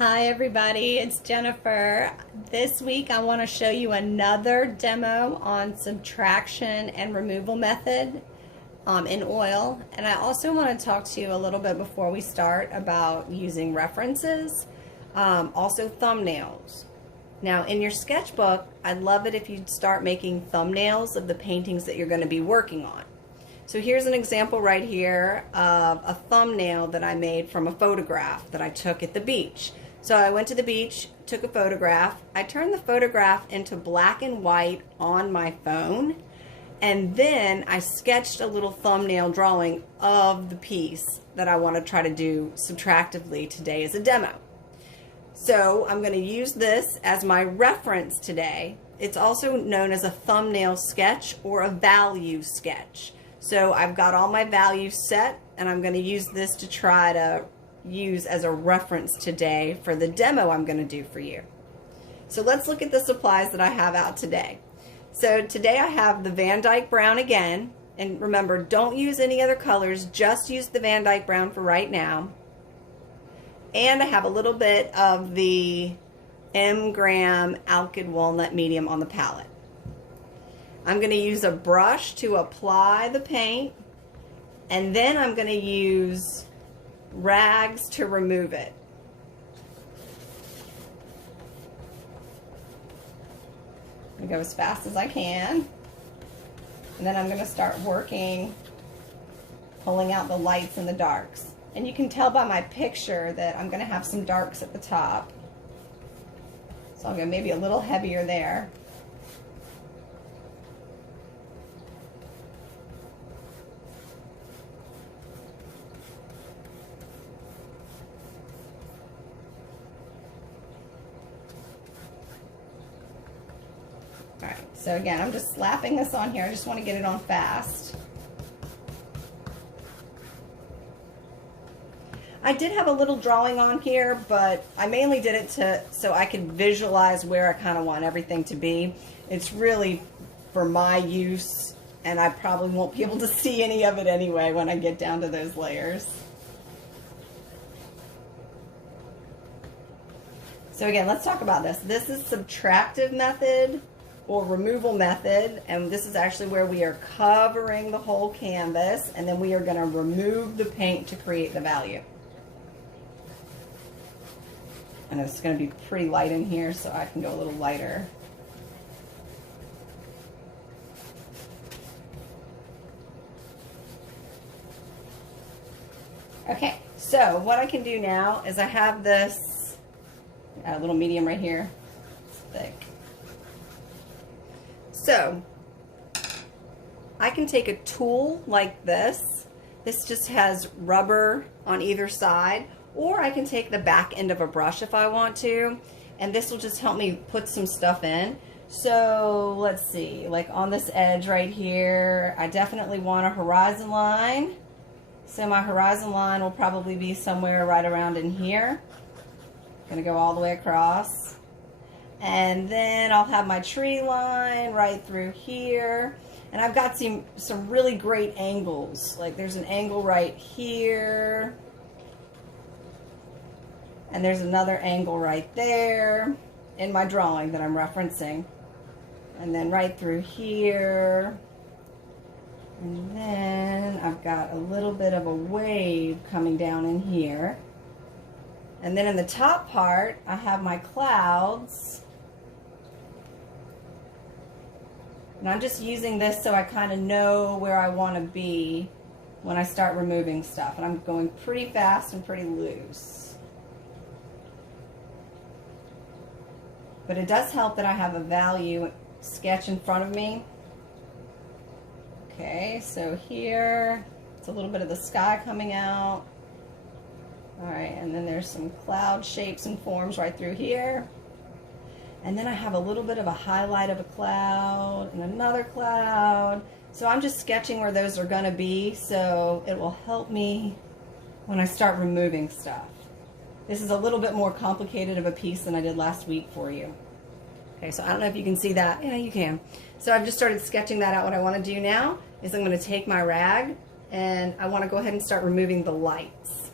Hi everybody, it's Jennifer. This week I want to show you another demo on subtraction and removal method in oil. And I also want to talk to you a little bit before we start about using references, also thumbnails. Now in your sketchbook, I'd love it if you'd start making thumbnails of the paintings that you're going to be working on. So here's an example right here of a thumbnail that I made from a photograph that I took at the beach. So I went to the beach, took a photograph. I turned the photograph into black and white on my phone, and then I sketched a little thumbnail drawing of the piece that I want to try to do subtractively today as a demo. So I'm going to use this as my reference today. It's also known as a thumbnail sketch or a value sketch. So I've got all my values set, and I'm going to use this to try to use as a reference today for the demo I'm going to do for you. So let's look at the supplies that I have out today. So today I have the Van Dyke Brown again, and remember, don't use any other colors, just use the Van Dyke Brown for right now. And I have a little bit of the M-Gram Alkyd Walnut Medium on the palette. I'm going to use a brush to apply the paint, and then I'm going to use rags to remove it. I'm going to go as fast as I can, and then I'm going to start working, pulling out the lights and the darks. And you can tell by my picture that I'm going to have some darks at the top, so I'm going to maybe a little heavier there. Alright, so again, I'm just slapping this on here. I just want to get it on fast. I did have a little drawing on here, but I mainly did it so I could visualize where I kind of want everything to be. It's really for my use, and I probably won't be able to see any of it anyway when I get down to those layers. So again, let's talk about this. This is subtractive method or removal method, and this is actually where we are covering the whole canvas, and then we are going to remove the paint to create the value. And it's going to be pretty light in here, so I can go a little lighter. Okay, so what I can do now is I have this a little medium right here. It's thick. So I can take a tool like this. This just has rubber on either side, or I can take the back end of a brush if I want to, and this will just help me put some stuff in. So let's see, like on this edge right here, I definitely want a horizon line. So my horizon line will probably be somewhere right around in here. I'm gonna go all the way across. And then I'll have my tree line right through here. And I've got some really great angles. Like there's an angle right here. And there's another angle right there in my drawing that I'm referencing. And then right through here. And then I've got a little bit of a wave coming down in here. And then in the top part, I have my clouds. And I'm just using this so I kind of know where I want to be when I start removing stuff. And I'm going pretty fast and pretty loose. But it does help that I have a value sketch in front of me. Okay, so here, it's a little bit of the sky coming out. Alright, and then there's some cloud shapes and forms right through here. And then I have a little bit of a highlight of a cloud and another cloud. So I'm just sketching where those are going to be, so it will help me when I start removing stuff. This is a little bit more complicated of a piece than I did last week for you. Okay, so I don't know if you can see that. Yeah, you can. So I've just started sketching that out. What I want to do now is I'm going to take my rag, and I want to go ahead and start removing the lights.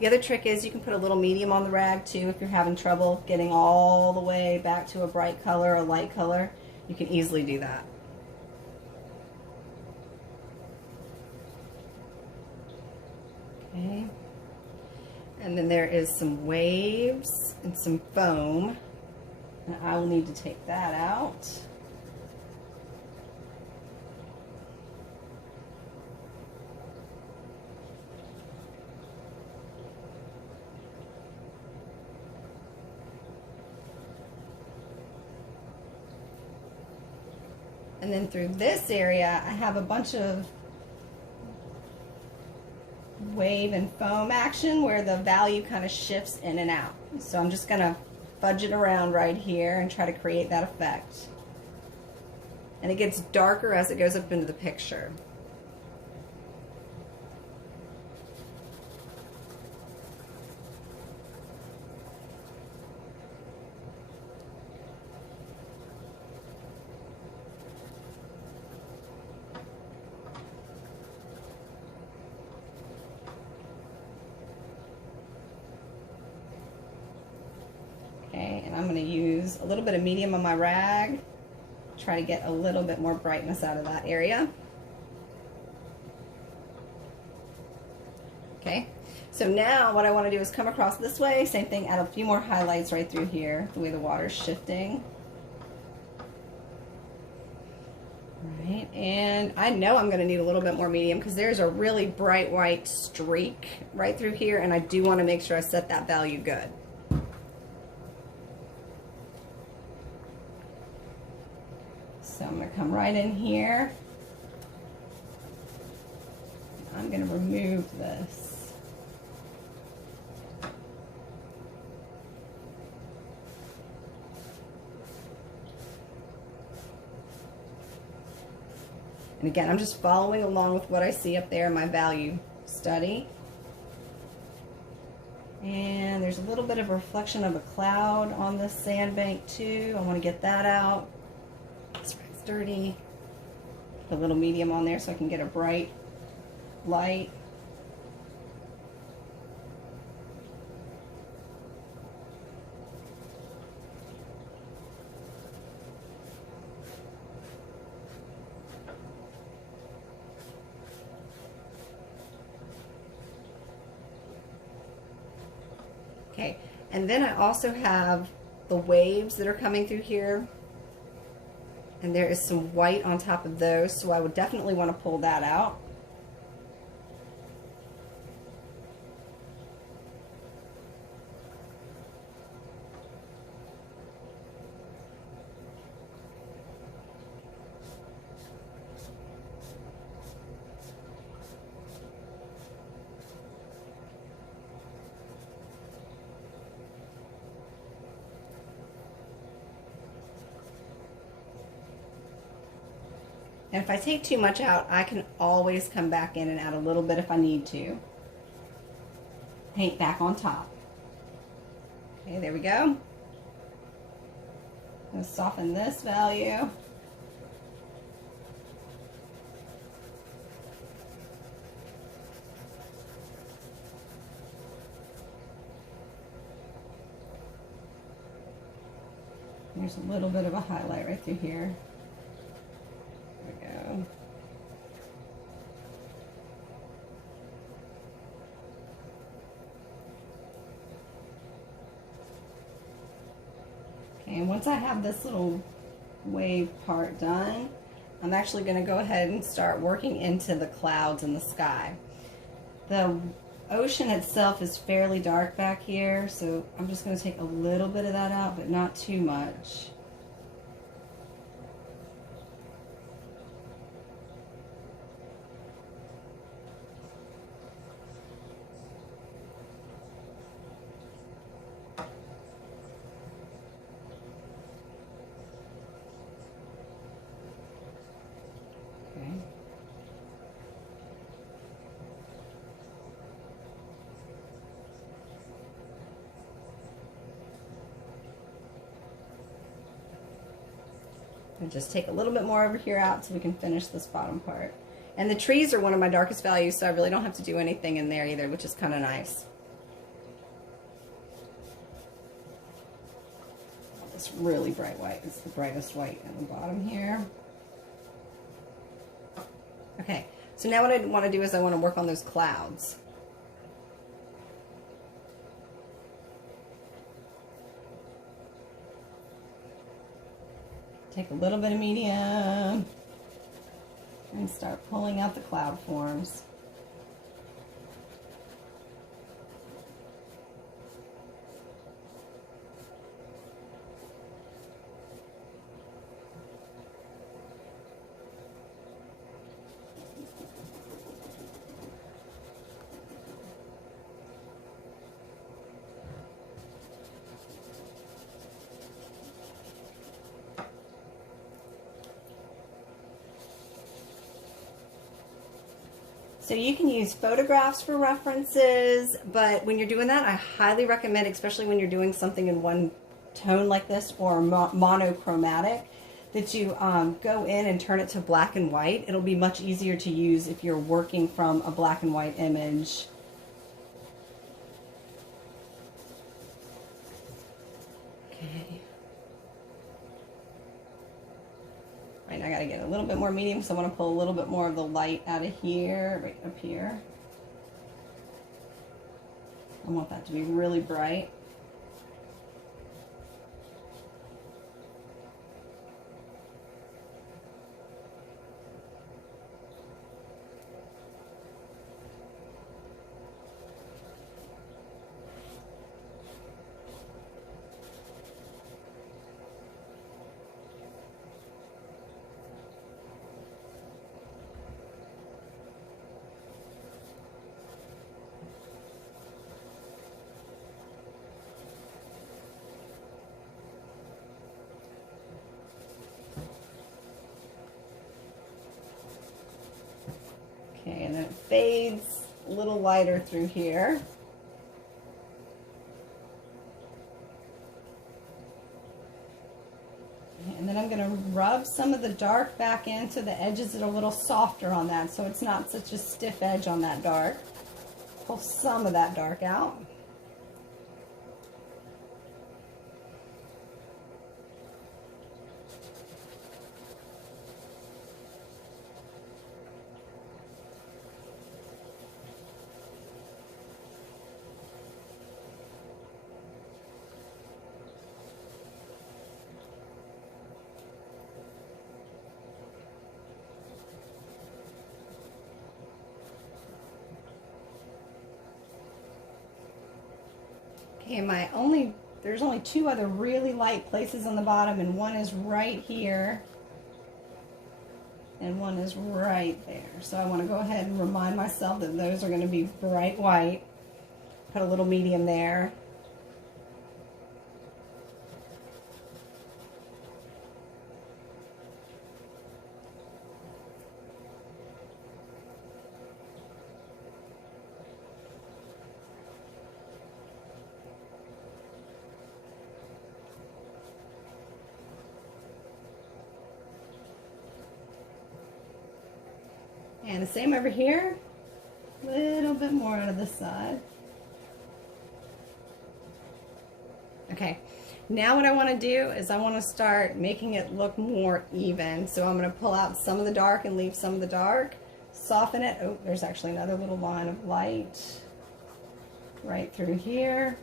The other trick is you can put a little medium on the rag too if you're having trouble getting all the way back to a bright color, a light color. You can easily do that. Okay. And then there is some waves and some foam. And I will need to take that out. And then through this area, I have a bunch of wave and foam action where the value kind of shifts in and out. So I'm just going to fudge it around right here and try to create that effect. And it gets darker as it goes up into the picture. Okay, and I'm going to use a little bit of medium on my rag, try to get a little bit more brightness out of that area. Okay, so now what I want to do is come across this way, same thing, add a few more highlights right through here, the way the water's shifting. Right, and I know I'm going to need a little bit more medium because there's a really bright white streak right through here, and I do want to make sure I set that value good. So I'm going to come right in here. I'm going to remove this. And again, I'm just following along with what I see up there in my value study. And there's a little bit of a reflection of a cloud on this sandbank too. I want to get that out. This rag's dirty. Put a little medium on there so I can get a bright light. Okay, and then I also have the waves that are coming through here, and there is some white on top of those, so I would definitely want to pull that out. And if I take too much out, I can always come back in and add a little bit if I need to. Paint back on top. Okay, there we go. I'm going to soften this value. There's a little bit of a highlight right through here. Go. Okay, and once I have this little wave part done, I'm actually going to go ahead and start working into the clouds in the sky. The ocean itself is fairly dark back here, so I'm just going to take a little bit of that out, but not too much. And just take a little bit more over here out so we can finish this bottom part. And the trees are one of my darkest values, so I really don't have to do anything in there either, which is kind of nice. this really bright white. It's the brightest white at the bottom here. Okay, so now what I want to do is I want to work on those clouds. Take a little bit of medium and start pulling out the cloud forms. So you can use photographs for references, but when you're doing that, I highly recommend, especially when you're doing something in one tone like this or monochromatic, that you go in and turn it to black and white. It'll be much easier to use if you're working from a black and white image. Okay. Right, I gotta get a little bit more medium, so I want to pull a little bit more of the light out of here, right up here. I want that to be really bright. Okay, and then it fades a little lighter through here. And then I'm going to rub some of the dark back into the edges that are a little softer on that, so it's not such a stiff edge on that dark. Pull some of that dark out. Okay, there's only two other really light places on the bottom, and one is right here, and one is right there. So I want to go ahead and remind myself that those are going to be bright white. Put a little medium there. And the same over here, a little bit more out of this side. Okay, now what I want to do is I want to start making it look more even. So I'm going to pull out some of the dark and leave some of the dark, soften it. Oh, there's actually another little line of light right through here.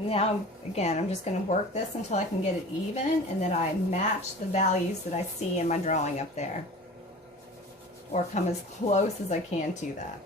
Now, again, I'm just going to work this until I can get it even, and then I match the values that I see in my drawing up there, or come as close as I can to that.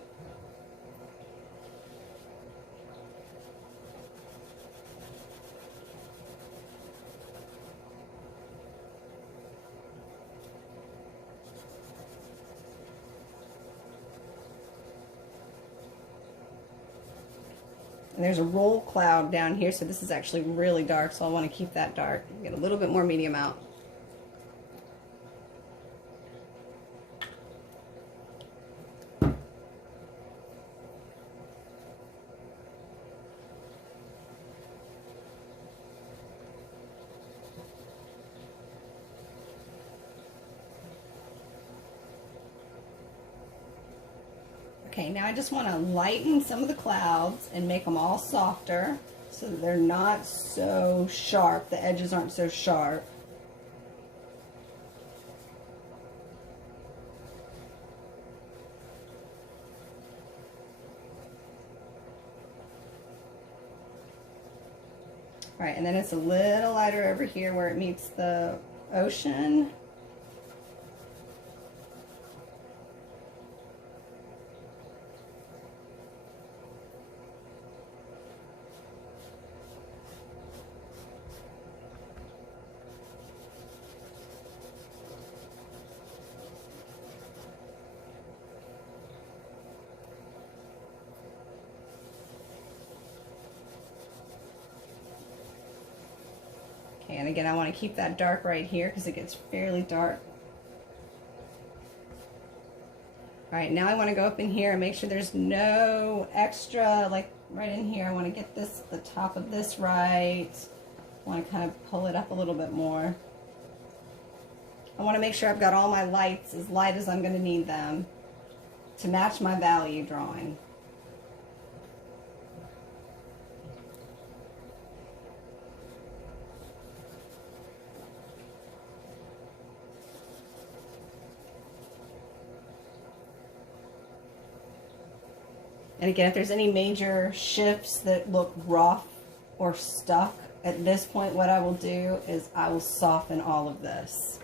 And there's a roll cloud down here, so this is actually really dark, so I want to keep that dark. Get a little bit more medium out. Okay, now I just want to lighten some of the clouds and make them all softer so that they're not so sharp. The edges aren't so sharp. All right, and then it's a little lighter over here where it meets the ocean. Okay, and again, I want to keep that dark right here because it gets fairly dark. All right, now I want to go up in here and make sure there's no extra, like right in here. I want to get this, the top of this right. I want to kind of pull it up a little bit more. I want to make sure I've got all my lights as light as I'm going to need them to match my value drawing. And again, if there's any major shifts that look rough or stuck, at this point what I will do is I will soften all of this.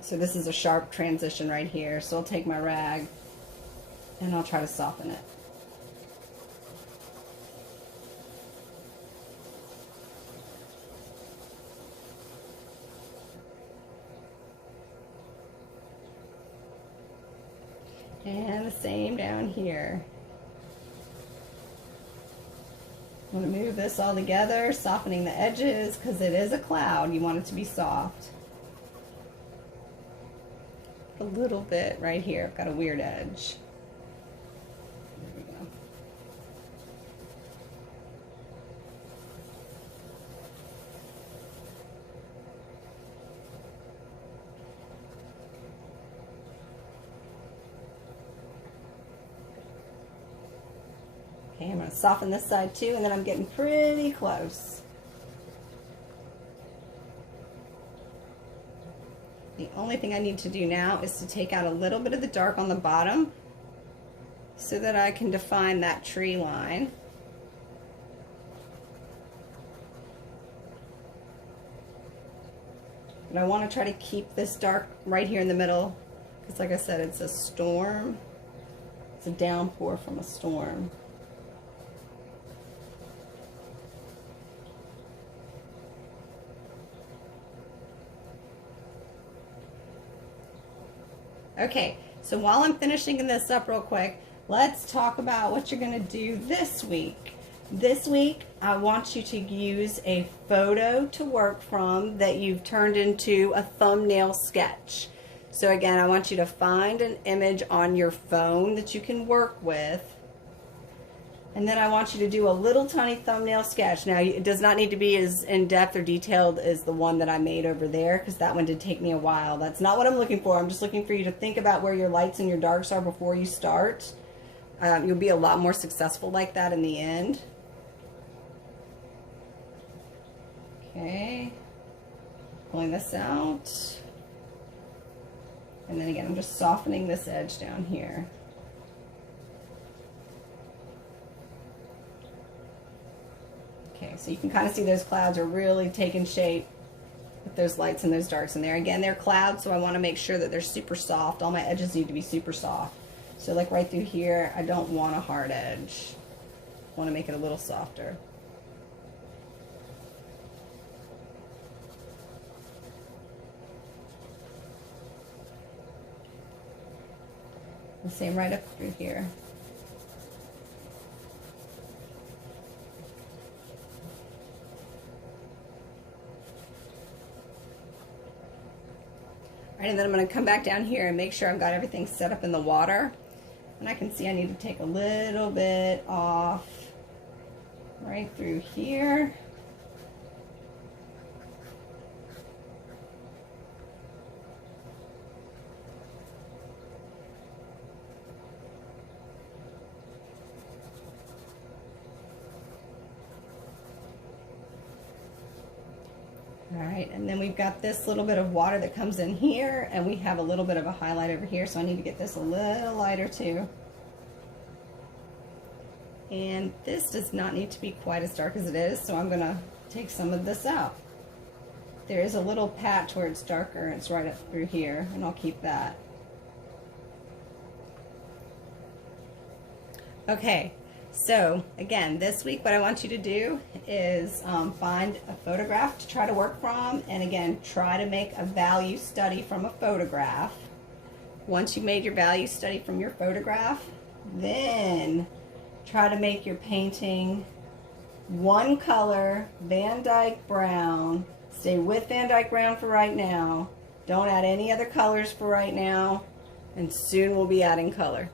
So this is a sharp transition right here, so I'll take my rag and I'll try to soften it. And the same down here. I'm going to move this all together, softening the edges because it is a cloud. You want it to be soft. A little bit right here. I've got a weird edge. There we go. Okay, I'm going to soften this side too, and then I'm getting pretty close. The only thing I need to do now is to take out a little bit of the dark on the bottom so that I can define that tree line. But I want to try to keep this dark right here in the middle because, like I said, it's a storm. It's a downpour from a storm. Okay, so while I'm finishing this up real quick, let's talk about what you're going to do this week. This week, I want you to use a photo to work from that you've turned into a thumbnail sketch. So again, I want you to find an image on your phone that you can work with. And then I want you to do a little tiny thumbnail sketch. Now, it does not need to be as in-depth or detailed as the one that I made over there, because that one did take me a while. That's not what I'm looking for. I'm just looking for you to think about where your lights and your darks are before you start. You'll be a lot more successful like that in the end. Okay. Pulling this out. And then again, I'm just softening this edge down here. Okay, so you can kind of see those clouds are really taking shape with those lights and those darks in there. Again, they're clouds, so I want to make sure that they're super soft. All my edges need to be super soft. So like right through here, I don't want a hard edge. I want to make it a little softer. The same right up through here. All right, and then I'm going to come back down here and make sure I've got everything set up in the water. And I can see I need to take a little bit off right through here. All right, and then we've got this little bit of water that comes in here, and we have a little bit of a highlight over here, so I need to get this a little lighter too. And this does not need to be quite as dark as it is, so I'm gonna take some of this out. There is a little patch where it's darker, and it's right up through here, and I'll keep that. Okay. So again, this week what I want you to do is find a photograph to try to work from, and again, try to make a value study from a photograph. Once you've made your value study from your photograph, then try to make your painting one color, Van Dyke brown. Stay with Van Dyke brown for right now. Don't add any other colors for right now, and soon we'll be adding color.